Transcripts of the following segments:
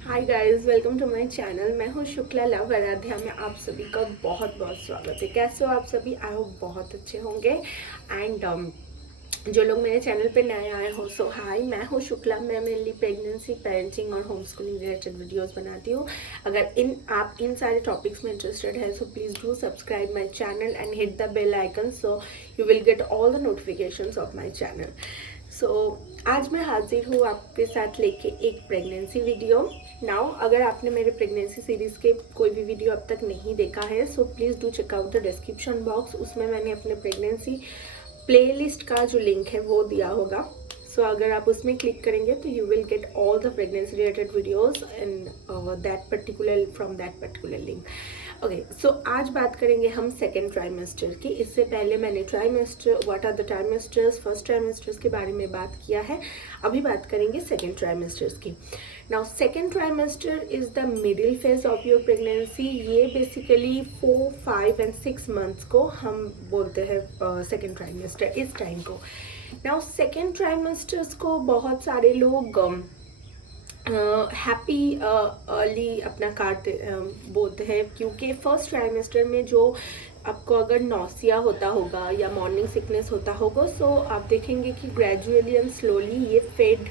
Hi guys, welcome to my channel. मैं हूँ Shukla love Aaradhya में आप सभी का बहुत बहुत स्वागत है। कैसे हो आप सभी? आई होप बहुत अच्छे होंगे। एंड जो लोग मेरे चैनल पे नए आए हो, सो हाय, मैं हूँ शुक्ला। मैं मेनली प्रेगनेंसी, पेरेंटिंग और होम स्कूलिंग रिलेटेड वीडियोस बनाती हूँ। अगर आप इन सारे टॉपिक्स में इंटरेस्टेड है so please do subscribe my channel and hit the bell icon so you will get all the notifications of my channel. आज मैं हाजिर हूँ आपके साथ लेके एक प्रेगनेंसी वीडियो। नाउ अगर आपने मेरे प्रेगनेंसी सीरीज़ के कोई भी वीडियो अब तक नहीं देखा है so please do check out the description box. उसमें मैंने अपने प्रेगनेंसी प्लेलिस्ट का जो लिंक है वो दिया होगा। सो अगर आप उसमें क्लिक करेंगे तो you will get all the pregnancy related videos in that particular from that particular link. Okay, so आज बात करेंगे हम सेकेंड ट्राइमेस्टर की। इससे पहले मैंने trimester, what are the trimesters, first trimesters के बारे में बात किया है। अभी बात करेंगे सेकेंड ट्राइमेस्टर्स की। Now second trimester is the middle phase of your pregnancy. ये बेसिकली 4, 5 एंड 6 मंथ्स को हम बोलते हैं सेकेंड ट्राइमेस्टर, इस टाइम को। नाउ सेकेंड ट्राइमेस्टर्स को बहुत सारे लोग हैप्पी अर्ली अपना काटते बोलते हैं, क्योंकि फर्स्ट ट्राइमेस्टर में जो आपको अगर नौसिया होता होगा या मॉर्निंग सिकनेस होता होगा सो आप देखेंगे कि ग्रेजुअली एंड स्लोली ये फेड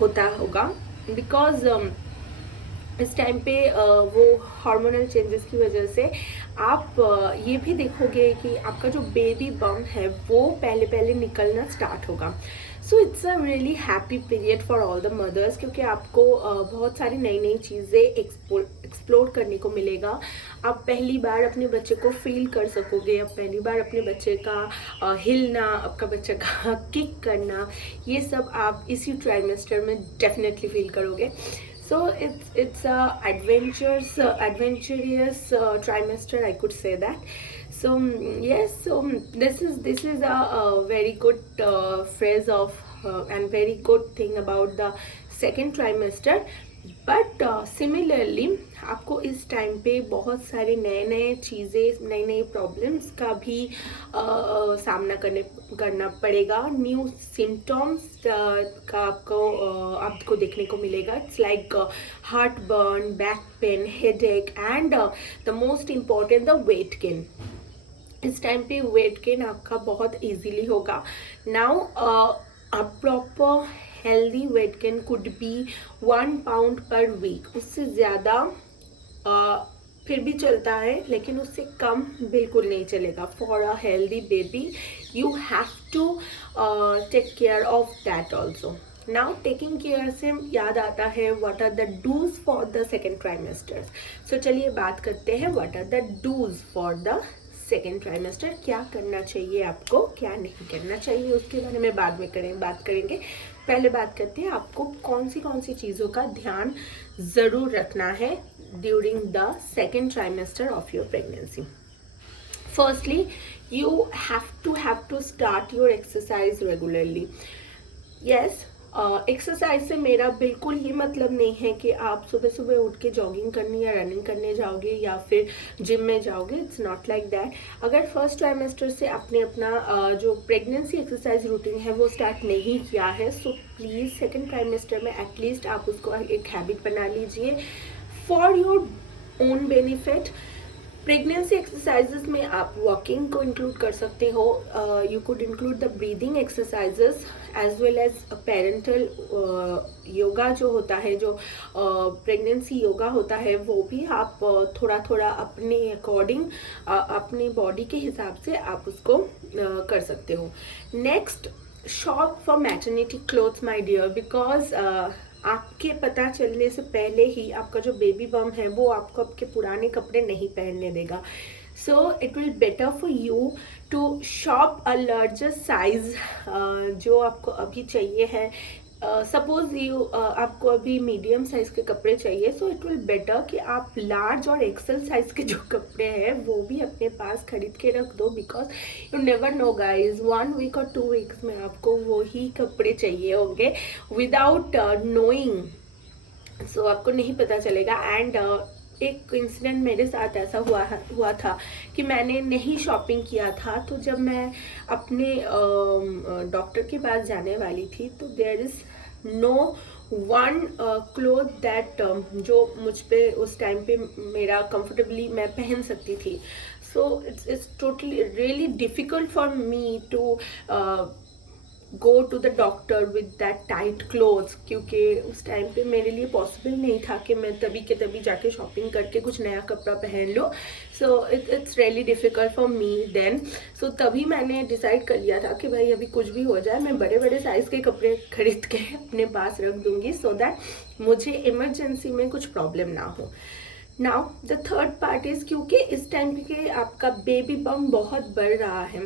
होता होगा। बिकॉज इस टाइम पे वो हार्मोनल चेंजेस की वजह से आप ये भी देखोगे कि आपका जो बेबी बम है वो पहले पहले निकलना स्टार्ट होगा। So it's a really happy period for all the mothers, क्योंकि आपको बहुत सारी नई नई चीज़ें एक्सप्लोर करने को मिलेगा। आप पहली बार अपने बच्चे को फील कर सकोगे, आप पहली बार अपने बच्चे का हिलना, आपका बच्चे का किक करना, ये सब आप इसी ट्राइमेस्टर में डेफिनेटली फील करोगे। So it's a adventurous trimester, I could say that. So yes, this is a very good phrase of and very good thing about the second trimester. But similarly आपको इस time पे बहुत सारे नए नए चीज़ें, नई नई प्रॉब्लम्स का भी सामना करना पड़ेगा। न्यू सिम्टम्स का आपको देखने को मिलेगा। It's like heart burn, back pain, headache and the most important the weight gain. इस टाइम पे वेट गेन आपका बहुत इजीली होगा। Now a proper healthy weight gain could be 1 pound per week। उससे ज़्यादा फिर भी चलता है, लेकिन उससे कम बिल्कुल नहीं चलेगा। For a healthy baby you have to take care of that also. Now taking care से याद आता है what are the dos for the second trimesters. So चलिए बात करते हैं what are the dos for the second trimester. क्या करना चाहिए आपको, क्या नहीं करना चाहिए, उसके बारे में बाद में बात करेंगे। पहले बात करते हैं आपको कौन सी चीज़ों का ध्यान ज़रूर रखना है during the second trimester of your pregnancy. Firstly you have to start your exercise regularly. Yes, exercise से मेरा बिल्कुल ये मतलब नहीं है कि आप सुबह सुबह उठ के जॉगिंग करने या रनिंग करने जाओगे या फिर जिम में जाओगे। It's not like that. अगर फर्स्ट ट्राइमेस्टर से आपने अपना जो प्रेगनेंसी एक्सरसाइज रूटीन है वो स्टार्ट नहीं किया है सो प्लीज़ सेकेंड ट्राइमेस्टर में एटलीस्ट आप उसको एक हैबिट बना लीजिए for your own benefit. Pregnancy exercises में आप वॉकिंग को इंक्लूड कर सकते हो। You could include the breathing exercises as well as parental yoga जो होता है, जो प्रेगनेंसी योगा होता है, वो भी आप थोड़ा थोड़ा अपने अकॉर्डिंग अपनी बॉडी के हिसाब से आप उसको कर सकते हो। Next, shop for maternity clothes my dear, because आपके पता चलने से पहले ही आपका जो बेबी बम है वो आपको आपके पुराने कपड़े नहीं पहनने देगा। So it will better for you to shop a larger size जो आपको अभी चाहिए है। सपोज आपको अभी मीडियम साइज के कपड़े चाहिए सो इट विल बेटर कि आप लार्ज और एक्सेल साइज के जो कपड़े हैं वो भी अपने पास खरीद के रख दो, because you never know guys, 1 week और 2 वीक्स में आपको वही कपड़े चाहिए होंगे विदाउट नोइंग। सो आपको नहीं पता चलेगा। एंड एक इंसिडेंट मेरे साथ ऐसा हुआ था कि मैंने नहीं शॉपिंग किया था, तो जब मैं अपने डॉक्टर के पास जाने वाली थी तो there is no one cloth that जो मुझ पे उस टाइम पे मेरा कंफर्टेबली मैं पहन सकती थी. So it's totally really difficult for me to go to the doctor with that tight clothes, क्योंकि उस टाइम पे मेरे लिए पॉसिबल नहीं था कि मैं तभी के तभी जाके शॉपिंग करके कुछ नया कपड़ा पहन लो. So it's really difficult for me then. So तभी मैंने डिसाइड कर लिया था कि भाई अभी कुछ भी हो जाए मैं बड़े बड़े साइज़ के कपड़े खरीद के अपने पास रख दूँगी, सो दैट मुझे इमरजेंसी में कुछ प्रॉब्लम ना हो. Now the third part is, क्योंकि इस टाइम पे आपका बेबी बम बहुत बढ़ रहा है,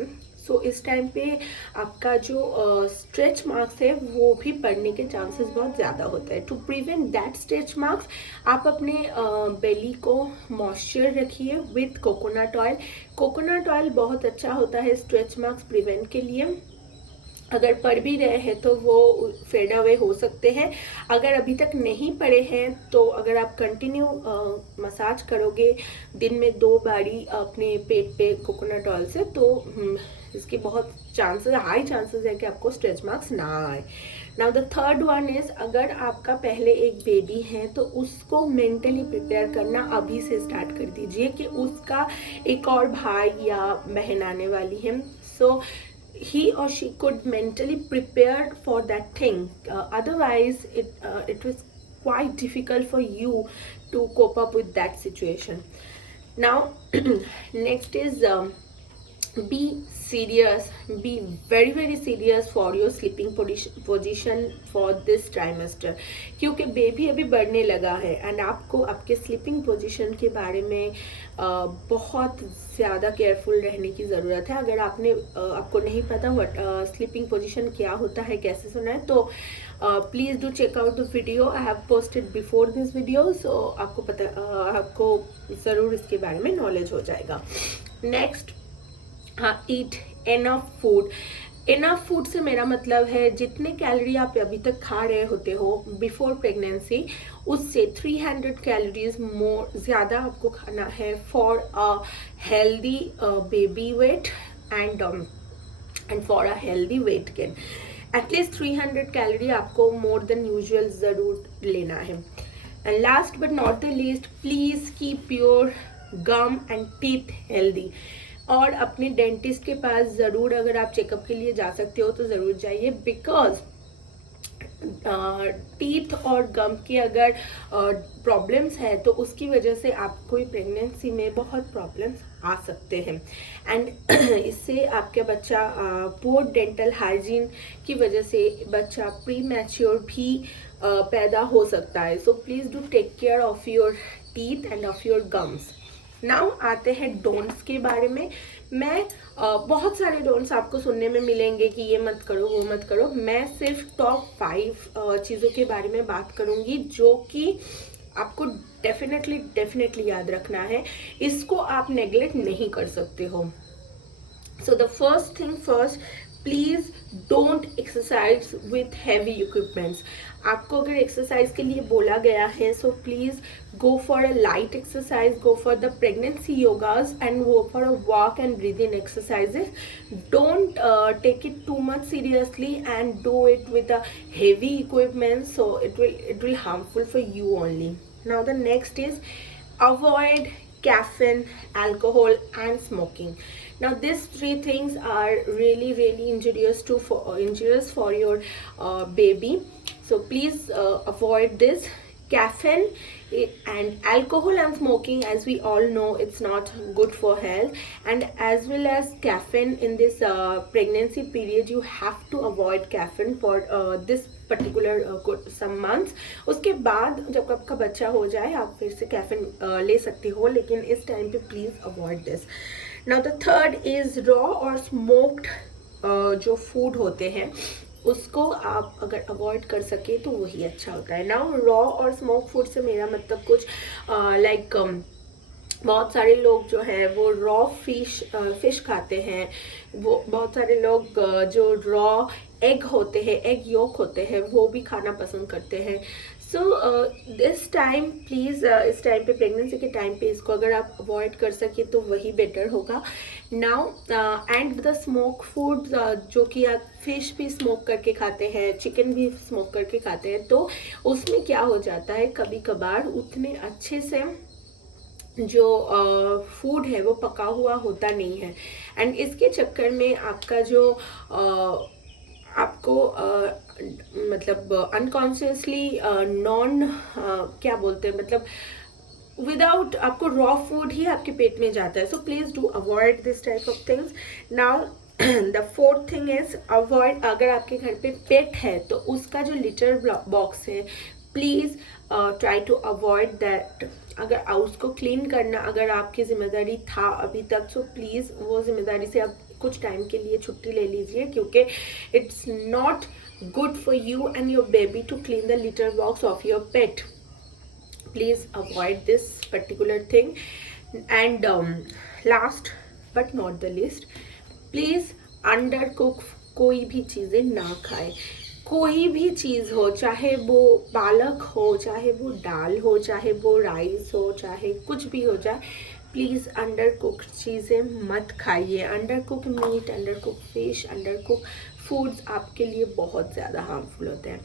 सो इस टाइम पे आपका जो स्ट्रेच मार्क्स है वो भी पड़ने के चांसेस बहुत ज़्यादा होते हैं. To prevent that stretch marks आप अपने बेली को मॉइस्चर रखिए with coconut oil. Coconut oil बहुत अच्छा होता है स्ट्रेच मार्क्स प्रिवेंट के लिए. अगर पड़ भी रहे हैं तो वो फेड अवे हो सकते हैं. अगर अभी तक नहीं पड़े हैं तो अगर आप कंटिन्यू मसाज करोगे दिन में 2 बारी अपने पेट पे कोकोनट ऑयल से, तो इसके बहुत हाई चांसेस है कि आपको स्ट्रेच मार्क्स ना आए. Now the third one is, अगर आपका पहले एक बेबी है तो उसको मेंटली प्रिपेयर करना अभी से स्टार्ट कर दीजिए कि उसका एक और भाई या बहन आने वाली है. सो he or she could mentally prepare for that thing. Otherwise it was quite difficult for you to cope up with that situation. Now next is be serious, be very serious for your sleeping position for this trimester, क्योंकि baby अभी बढ़ने लगा है and आपको आपके sleeping position के बारे में बहुत ज़्यादा केयरफुल रहने की ज़रूरत है. अगर आपको नहीं पता स्लीपिंग पोजीशन क्या होता है, कैसे सुना है, तो please do check out the video I have posted before this video. So आपको ज़रूर इसके बारे में नॉलेज हो जाएगा. नेक्स्ट, हाँ, ईट इनफ फूड. इनफ फूड से मेरा मतलब है जितने कैलोरी आप अभी तक खा रहे होते हो बिफोर प्रेगनेंसी, उससे 300 कैलोरीज मोर ज़्यादा आपको खाना है for a healthy baby weight and for a healthy weight gain. At least 300 calorie आपको मोर देन यूजुअल ज़रूर लेना है. And last but not the least, please keep your gum and teeth healthy. और अपने डेंटिस्ट के पास ज़रूर, अगर आप चेकअप के लिए जा सकते हो तो ज़रूर जाइए, बिकॉज टीथ और गम की अगर प्रॉब्लम्स है तो उसकी वजह से आपको प्रेगनेंसी में बहुत प्रॉब्लम्स आ सकते हैं. एंड इससे आपका बच्चा पुअर डेंटल हाइजीन की वजह से बच्चा प्री मैच्योर भी पैदा हो सकता है. So please do take care of your teeth and of your gums. Now आते हैं डोंट्स के बारे में. मैं बहुत सारे डोंट्स आपको सुनने में मिलेंगे कि ये मत करो वो मत करो. मैं सिर्फ टॉप 5 चीज़ों के बारे में बात करूँगी जो कि आपको डेफिनेटली याद रखना है. इसको आप नेग्लेक्ट नहीं कर सकते हो. So the first thing first, please don't exercise with heavy equipments. आपको अगर एक्सरसाइज के लिए बोला गया है so please go for a light exercise, go for the pregnancy yogas and go for a walk and breathing exercises. Don't take it too much seriously and do it with a heavy equipment, so it will harmful for you only. Now the next is avoid caffeine, alcohol and smoking. Now these 3 things are really injurious for your baby, so please avoid this. Caffeine and alcohol and smoking, as we all know, it's not good for health, and as well as caffeine in this pregnancy period, you have to avoid caffeine for this particular some months. उसके बाद जब आपका बच्चा हो जाए आप फिर से कैफीन ले सकते हो, लेकिन इस टाइम पे please avoid this. Now the third is raw और स्मोक्ड जो फूड होते हैं उसको आप अगर अवॉइड कर सके तो वही अच्छा होता है. नाउ रॉ और स्मोक फूड से मेरा मतलब कुछ लाइक बहुत सारे लोग जो है वो रॉ फिश खाते हैं. वो बहुत सारे लोग जो रॉ एग होते हैं, एग योक होते हैं, वो भी खाना पसंद करते हैं. सो दिस टाइम प्लीज़, इस टाइम पे, प्रेगनेंसी के टाइम पे इसको अगर आप अवॉइड कर सके तो वही बेटर होगा. Now and the smoke food, जो कि आप फिश भी स्मोक करके खाते हैं, चिकन भी स्मोक करके खाते हैं, तो उसमें क्या हो जाता है, कभी कभार उतने अच्छे से जो फूड है वो पका हुआ होता नहीं है. एंड इसके चक्कर में आपका जो आपको मतलब अनकॉन्शियसली नॉन क्या बोलते हैं, मतलब विदाउट, आपको रॉ फूड ही आपके पेट में जाता है. So please do avoid this type of things. Now the fourth thing is avoid, अगर आपके घर पे पेट है तो उसका जो लिटर बॉक्स है, please try to avoid that. अगर उसको क्लीन करना अगर आपकी जिम्मेदारी था अभी तक, तो प्लीज वो जिम्मेदारी से आप कुछ टाइम के लिए छुट्टी ले लीजिए, क्योंकि it's not good for you and your baby to clean the litter box of your pet. Please avoid this particular thing. And last but not the least, please undercook कोई भी चीज़ें ना खाए. कोई भी चीज़ हो, चाहे वो पालक हो, चाहे वो दाल हो, चाहे वो राइस हो, चाहे कुछ भी हो जाए, प्लीज़ अंडर कुक चीज़ें मत खाइए. Under cook meat, under cook fish, under cook foods आपके लिए बहुत ज़्यादा हार्मफुल होते हैं.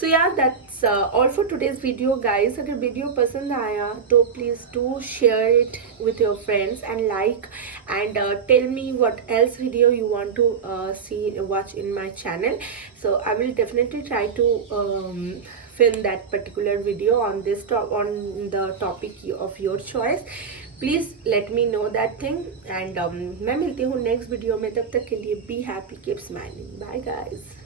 सो यार that's all for today's video guys. अगर वीडियो पसंद आया तो please do share it with your friends and like, and tell me what else video you want to watch in my channel. So I will definitely try to film that particular video on the topic of your choice. Please let me know that thing. And मैं मिलती हूँ next video में. तब तक के लिए be happy, keep smiling. Bye guys.